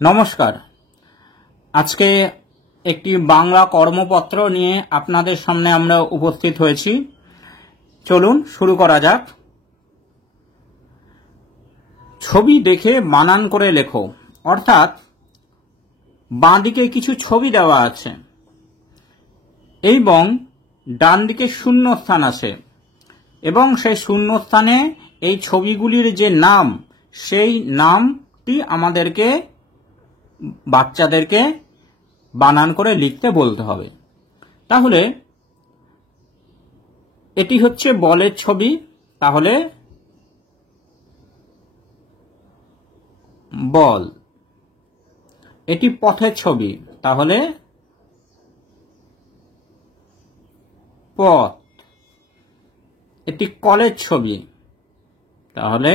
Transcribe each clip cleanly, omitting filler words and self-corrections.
নমস্কার। আজকে একটি বাংলা কর্মপত্র নিয়ে আপনাদের সামনে আমরা উপস্থিত হয়েছি। চলুন শুরু করা যাক। ছবি দেখে বানান করে লেখো, অর্থাৎ বাঁদিকে কিছু ছবি দেওয়া আছে এবং ডান দিকে শূন্যস্থান আছে এবং সেই শূন্যস্থানে এই ছবিগুলির যে নাম, সেই নামটি আমাদেরকে বাচ্চাদেরকে বানান করে লিখতে বলতে হবে। তাহলে এটি হচ্ছে বলের ছবি, তাহলে বল। এটি পথের ছবি, তাহলে পথ। এটি কলের ছবি, তাহলে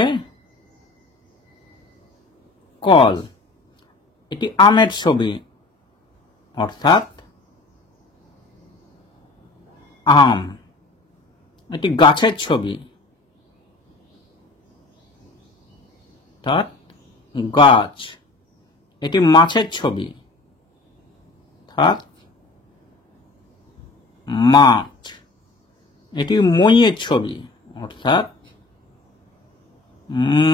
কল। এটি আমের ছবি, অর্থাৎ আম। এটি গাছের ছবি, অর্থাৎ গাছ। এটি মাছের ছবি, অর্থাৎ মাছ। এটি মইয়ের ছবি, অর্থাৎ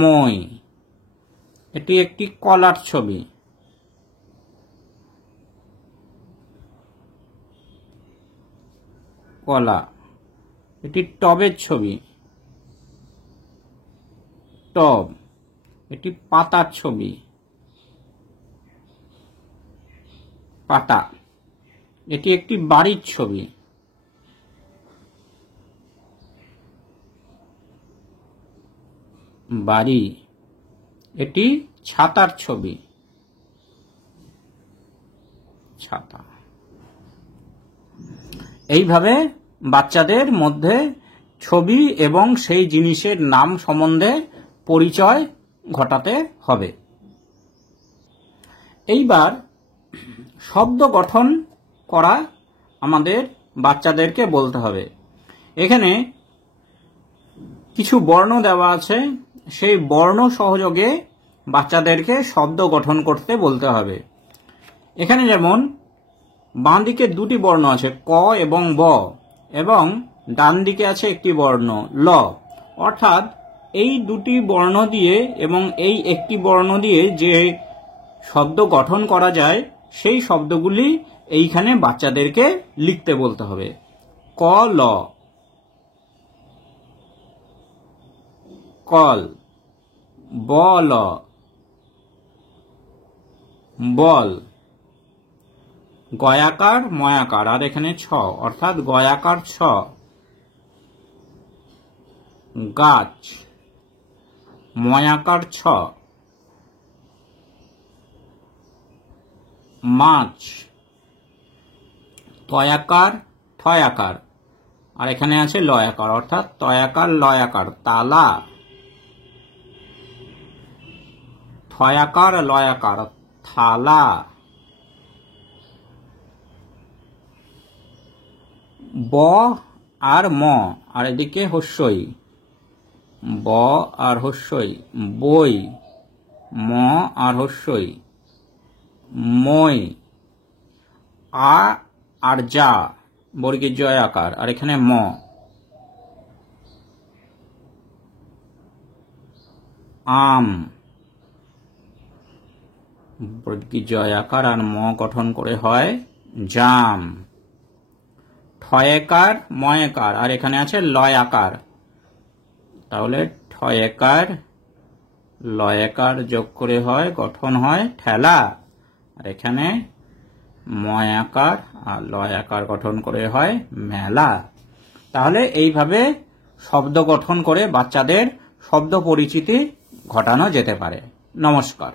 মই। এটি একটি কলার ছবি, কলা। এটি টবের ছবি, টব। এটি পাতার ছবি, পাতা। এটি একটি বাড়ির ছবি, বাড়ি। এটি ছাতার ছবি, ছাতা। এইভাবে বাচ্চাদের মধ্যে ছবি এবং সেই জিনিসের নাম সম্বন্ধে পরিচয় ঘটাতে হবে। এইবার শব্দ গঠন করা আমাদের বাচ্চাদেরকে বলতে হবে। এখানে কিছু বর্ণ দেওয়া আছে, সেই বর্ণ সহযোগে বাচ্চাদেরকে শব্দ গঠন করতে বলতে হবে। এখানে যেমন বাঁ দিকে দুটি বর্ণ আছে, ক এবং ব, এবং ডান দিকে আছে একটি বর্ণ ল। অর্থাৎ এই দুটি বর্ণ দিয়ে এবং এই একটি বর্ণ দিয়ে যে শব্দ গঠন করা যায়, সেই শব্দগুলি এইখানে বাচ্চাদেরকে লিখতে বলতে হবে। ক ল, কল। বল, বল। গয়াকার ময়াকার, আর এখানে ছ, অর্থাৎ গয়াকার ছ। গাছ, ময়াকার ছ। মাছ, তয়াকার ঠয়াকার, আর এখানে আছে লয়াকার, অর্থাৎ তয়াকার লয়াকার। তালা, ঠয়াকার লয়াকার, থালা। ব আর ম, আর এদিকে হস্যই, ব আর হস্যই, বই। ম আর হস্যই, মই। আ আর যা, বর্গীয় জয় আকার, আর এখানে ম। আম, বর্গীয় জয় আকার আর ম গঠন করে হয় জাম। ঠয়েকার ময়েকার, আর এখানে আছে লয় আকার, তাহলে ঠয়েকার লয়েকার যোগ করে হয়, গঠন হয় ঠেলা। আর এখানে ময়াকার আর লয়াকার গঠন করে হয় মেলা। তাহলে এইভাবে শব্দ গঠন করে বাচ্চাদের শব্দ পরিচিতি ঘটানো যেতে পারে। নমস্কার।